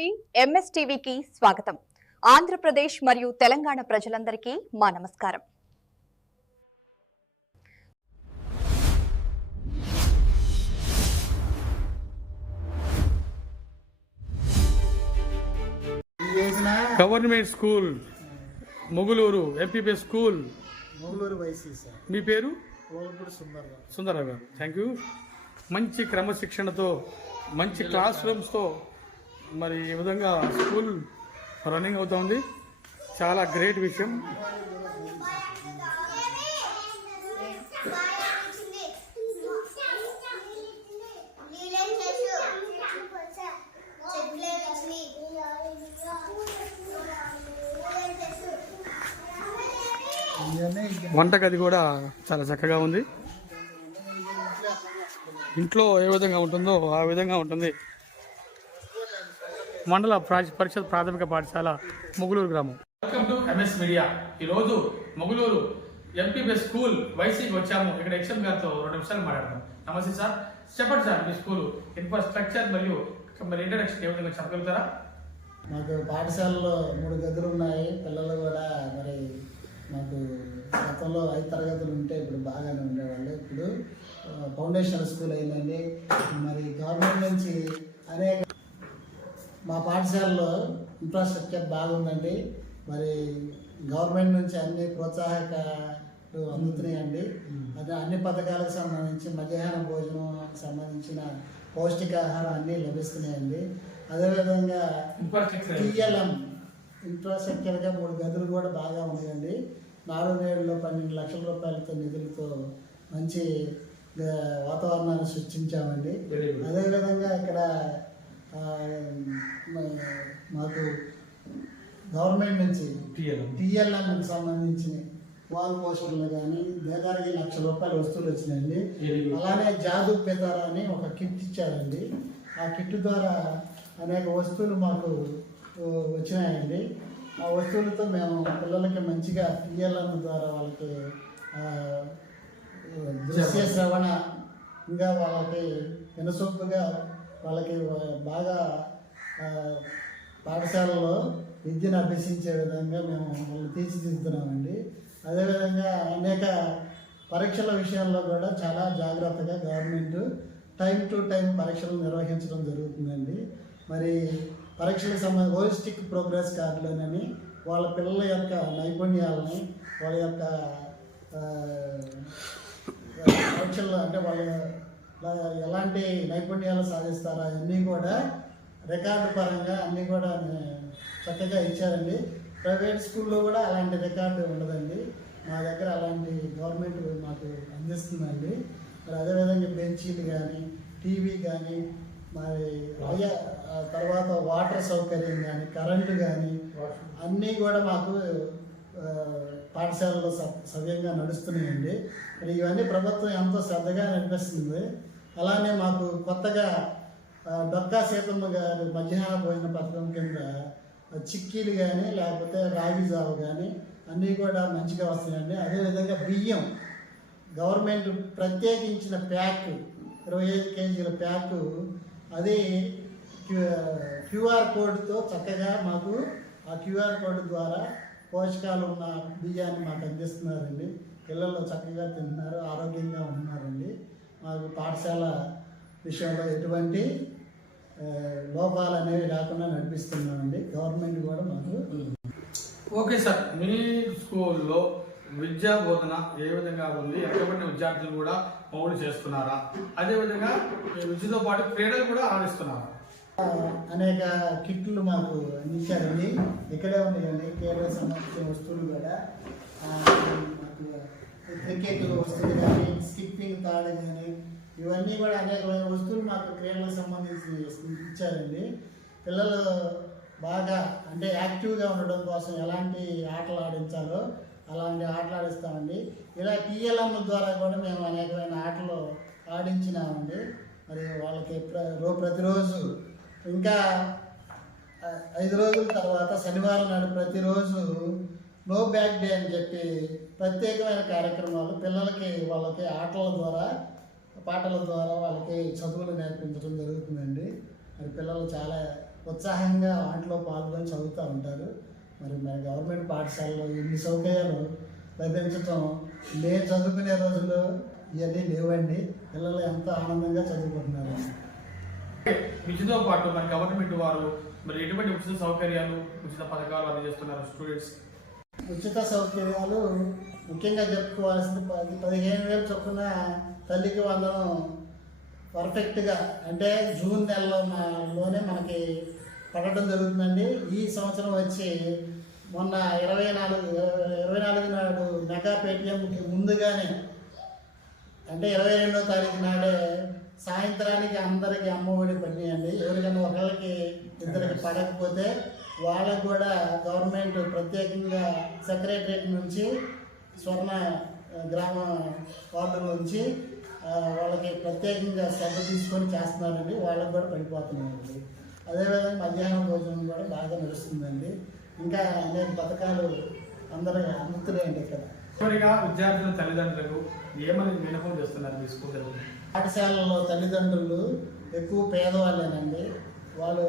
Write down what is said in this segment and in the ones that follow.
TV MS టీవీకి స్వాగతం. ఆంధ్రప్రదేశ్ మరియు తెలంగాణ ప్రజలందరికీ మా నమస్కారం. Government school Moguluru MPP school Moguluru వైసీ సార్. మీ పేరు? సుందరరావు గారు. Thank you. మంచి క్రమశిక్షణతో మంచి క్లాస్ రూమ్స్తో మరి ఈ విధంగా స్కూల్ రన్నింగ్ అవుతుంది. చాలా గ్రేట్ విషయం. వంటగది కూడా చాలా చక్కగా ఉంది. ఇంట్లో ఏ విధంగా ఉంటుందో ఆ విధంగా ఉంటుంది. మండల పరిషత్ ప్రాథమిక పాఠశాల మొగులూరు గ్రామం. Welcome to MS media. ఈరోజు మొగులూరు ఎంపీపీ స్కూల్ వైసీకి వచ్చాము. ఇక్కడ ఎక్స్ఎం గారితో 2 నిమిషాలు మాట్లాడతాం. నమస్తే సార్, చెప్పండి సార్, మీ స్కూల్ ఇన్ఫ్రాస్ట్రక్చర్ మరియు మరి ఇంట్రడక్షన్ ఏ విధంగా చెప్పగలుగుతారా? మాకు పాఠశాలలో 3 గదులు ఉన్నాయి. పిల్లలు కూడా మరి మాకు గతంలో 5 తరగతులు ఉంటే ఇప్పుడు బాగానే ఉండేవాళ్ళు. ఇప్పుడు ఫౌండేషన్ స్కూల్ అయిందండి. మరి గవర్నమెంట్ నుంచి అనేక మా పాఠశాలలో ఇన్ఫ్రాస్ట్రక్చర్ బాగుందండి. మరి గవర్నమెంట్ నుంచి అన్ని ప్రోత్సాహకాలు అందుతున్నాయండి. అదే అన్ని పథకాలకు సంబంధించి మధ్యాహ్న భోజనం సంబంధించిన పౌష్టికాహారం అన్నీ లభిస్తున్నాయండి. అదేవిధంగా టీఎల్ఎం ఇన్ఫ్రాస్ట్రక్చర్గా 3 గదులు కూడా బాగా ఉన్నాయండి. 4 నేడులో 12 లక్షల రూపాయలతో నిధులతో మంచి వాతావరణాన్ని సృష్టించామండి. అదేవిధంగా ఇక్కడ మాకు గవర్నమెంట్ నుంచి టీఎల్ఎంకి సంబంధించిన వాల్ పోస్టర్లు కానీ దేదానికి 1 లక్ష రూపాయల వస్తువులు వచ్చినాయండి. అలానే జాదు పెదారా అని ఒక కిట్ ఇచ్చారండి. ఆ కిట్ ద్వారా అనేక వస్తువులు మాకు వచ్చినాయండి. ఆ వస్తువులతో మేము పిల్లలకి మంచిగా టీఎల్ఎం ద్వారా వాళ్ళకి దృశ్య శ్రవణ ఇంకా వాళ్ళకి వినసొప్పుగా వాళ్ళకి బాగా పాఠశాలలో విద్యను అభ్యసించే విధంగా మేము వాళ్ళు తీర్చిదిద్దుతున్నామండి. అదేవిధంగా అనేక పరీక్షల విషయాల్లో కూడా చాలా జాగ్రత్తగా గవర్నమెంట్ టైం టు టైం పరీక్షలు నిర్వహించడం జరుగుతుందండి. మరి పరీక్షలకు సంబంధించి హోలిస్టిక్ ప్రోగ్రెస్ కార్డులోనని వాళ్ళ పిల్లల యొక్క నైపుణ్యాలని వాళ్ళ యొక్క పరీక్షల్లో అంటే వాళ్ళు ఎలాంటి నైపుణ్యాలు సాధిస్తారో అవన్నీ కూడా రికార్డు పరంగా అన్నీ కూడా చక్కగా ఇచ్చారండి. ప్రైవేట్ స్కూల్లో కూడా అలాంటి రికార్డు ఉండదండి. మా దగ్గర అలాంటి గవర్నమెంట్ మాకు అందిస్తుందండి. మరి అదేవిధంగా బెంచీలు కానీ టీవీ కానీ మరి తర్వాత వాటర్ సౌకర్యం కానీ కరెంటు కానీ అన్నీ కూడా మాకు పాఠశాలలో సవ్యంగా నడుస్తున్నాయండి. మరి ఇవన్నీ ప్రభుత్వం ఎంతో శ్రద్ధగా నడిపిస్తుంది. అలానే మాకు కొత్తగా డొక్కా సీతమ్మ గారు మధ్యాహ్న భోజన పథకం కింద చిక్కీలు కానీ లేకపోతే రాగి జావ కానీ అన్నీ కూడా మంచిగా వస్తున్నాయండి. అదేవిధంగా బియ్యం గవర్నమెంట్ ప్రత్యేకించిన ప్యాక్ 25 కేజీల ప్యాకు అది క్యూఆర్ కోడ్తో చక్కగా మాకు ఆ క్యూఆర్ కోడ్ ద్వారా పోషకాలు ఉన్న బియ్యాన్ని మాకు అందిస్తున్నారండి. పిల్లలు చక్కగా తింటున్నారు, ఆరోగ్యంగా ఉంటున్నారండి. మాకు పాఠశాల విషయంలో ఎటువంటి లోపాలు అనేవి లేకుండా నడిపిస్తున్నామండి. గవర్నమెంట్ కూడా మాకు. ఓకే సార్, మీ స్కూల్లో విద్యా బోధన ఏ విధంగా ఉంది? ఎక్కబడిన విద్యార్థులు కూడా మౌలు చేస్తున్నారా? అదేవిధంగా విద్యతో పాటు క్రీడలు కూడా ఆడిస్తున్నారా? అనేక కిట్లు మాకు అందించారండి. ఇక్కడే ఉన్నాయండి క్రీడలకు సంబంధించిన వస్తువులు కూడా. మాకు క్రికెట్ వస్తువులు కానీ స్కిప్పింగ్ తాడు కానీ ఇవన్నీ కూడా అనేక వస్తువులు మాకు క్రీడలకు సంబంధించి ఇచ్చారండి. పిల్లలు బాగా అంటే యాక్టివ్గా ఉండడం కోసం ఎలాంటి ఆటలు ఆడించాలో అలాంటి ఆటలు ఆడిస్తామండి. ఇలా టీఎల్ఎం ద్వారా కూడా మేము అనేకమైన ఆటలు ఆడించినామండి. మరి వాళ్ళకి ప్రతిరోజు ఇంకా 5 రోజుల తర్వాత శనివారం నాడు ప్రతిరోజు నో బ్యాక్ డే అని చెప్పి ప్రత్యేకమైన కార్యక్రమాలు పిల్లలకి వాళ్ళకి ఆటల ద్వారా పాటల ద్వారా వాళ్ళకి చదువులు నేర్పించడం జరుగుతుందండి. మరి పిల్లలు చాలా ఉత్సాహంగా వాటిలో పాల్గొని చదువుతూ ఉంటారు. మరి మన గవర్నమెంట్ పాఠశాలలో ఇన్ని సౌకర్యాలు లభించటం నేను చదువుకునే రోజుల్లో ఇవన్నీ లేవండి. పిల్లలు ఎంతో ఆనందంగా చదువుకుంటున్నారు. విద్యతో పాటు మన గవర్నమెంట్ వారు మరి ఎటువంటి ఉచిత సౌకర్యాలు, ఉచిత పథకాలు అందజేస్తున్నారు స్టూడెంట్స్? ఉచిత సౌకర్యాలు ముఖ్యంగా చెప్పుకోవాల్సింది 15,000 చొప్పున తల్లికి వందనం పర్ఫెక్ట్గా అంటే జూన్ నెలలోనే మనకి పడటం జరుగుతుందండి. ఈ సంవత్సరం వచ్చి మొన్న 24 నాడు మెగా పేటిఎంకి ముందుగానే అంటే 22వ తారీఖు నాడే సాయంత్రానికి అందరికీ అమ్మఒడి పడినాయండి. ఎవరికైనా ఒకళ్ళకి ఇద్దరికి పడకపోతే వాళ్ళకు కూడా గవర్నమెంట్ ప్రత్యేకంగా సెక్రటరేట్ నుంచి స్వర్ణ గ్రామ వార్డుల నుంచి వాళ్ళకి ప్రత్యేకంగా శ్రద్ధ తీసుకొని చేస్తున్నారండి. వాళ్ళకు కూడా పడిపోతున్నాయండి. అదేవిధంగా మధ్యాహ్నం భోజనం కూడా బాగా నడుస్తుందండి. ఇంకా అనేక పథకాలు అందరూ అందుతున్నాయండి. ఇక్కడ చివరిగా విద్యార్థుల తల్లిదండ్రులకు ఏమని విన్నపం చేస్తున్నారు మీ స్కూల్? పాఠశాలలో తల్లిదండ్రులు ఎక్కువ పేదవాళ్ళేనండి. వాళ్ళు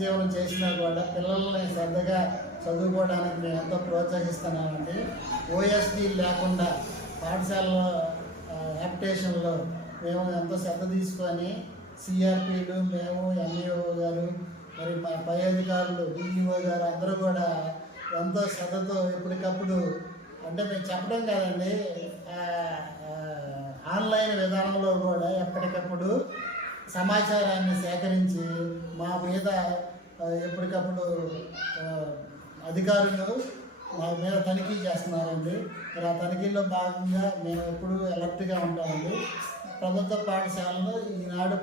జీవనం చేసినా కూడా పిల్లల్ని శ్రద్ధగా చదువుకోవడానికి మేము ఎంతో ప్రోత్సహిస్తున్నామండి. ఓఎస్డీ లేకుండా పాఠశాలలో యాప్టేషన్లో మేము ఎంతో శ్రద్ధ తీసుకొని సిఆర్పీలు, మేము ఎంఈఓ గారు, మరి మా పై అధికారులు డిఈఓ గారు అందరూ కూడా ఎంతో శ్రద్ధతో ఎప్పటికప్పుడు అంటే మేము చెప్పడం కాదండి, ఆన్లైన్ విధానంలో కూడా ఎప్పటికప్పుడు సమాచారాన్ని సేకరించి మా మీద ఎప్పటికప్పుడు అధికారులు మా మీద తనిఖీ చేస్తున్నారండి. మరి ఆ తనిఖీలో భాగంగా మేము ఎప్పుడూ అలర్ట్గా ఉంటామండి. ప్రభుత్వ పాఠశాలలు ఈనాడు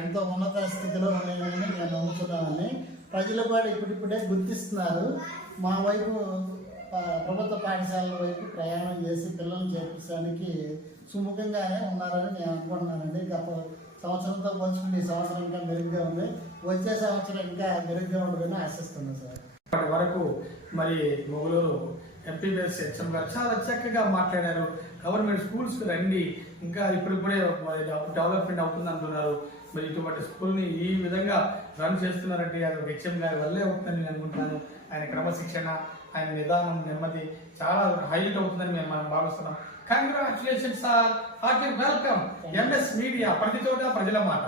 ఎంతో ఉన్నత స్థితిలో ఉన్నాయని మేము నమ్ముతున్నామని ప్రజలు కూడా ఇప్పుడిప్పుడే గుర్తిస్తున్నారు. మా వైపు ప్రభుత్వ పాఠశాలల వైపు ప్రయాణం చేసి పిల్లల్ని చేర్పించడానికి సుముఖంగానే ఉన్నారని నేను అనుకుంటున్నానండి. గత సంవత్సరంతో పోల్చుకుంటే ఈ సంవత్సరం ఇంకా మెరుగ్గా ఉంది. వచ్చే సంవత్సరం ఇంకా మెరుగ్గా ఉంటుందని ఆశిస్తున్నాను సార్. ఇప్పటి వరకు మరి మొగులూరు ఎంపీబీఎస్ హెచ్ఎం గారు చాలా చక్కగా మాట్లాడారు. గవర్నమెంట్ స్కూల్స్కి రండి, ఇంకా ఇప్పుడిప్పుడే డెవలప్మెంట్ అవుతుంది అంటున్నారు. మరి ఇటువంటి స్కూల్ని ఈ విధంగా రన్ చేస్తున్నారంటే అది ఒక హెచ్ఎం గారి వల్లే అవుతుందని నేను అనుకుంటున్నాను. ఆయన క్రమశిక్షణ, ఆయన నిదానం, నెమ్మది చాలా హైలైట్ అవుతుందని మనం భావిస్తున్నాం. Congratulations sir, hearty welcome MS media, ప్రతి చోట ప్రజల మాట.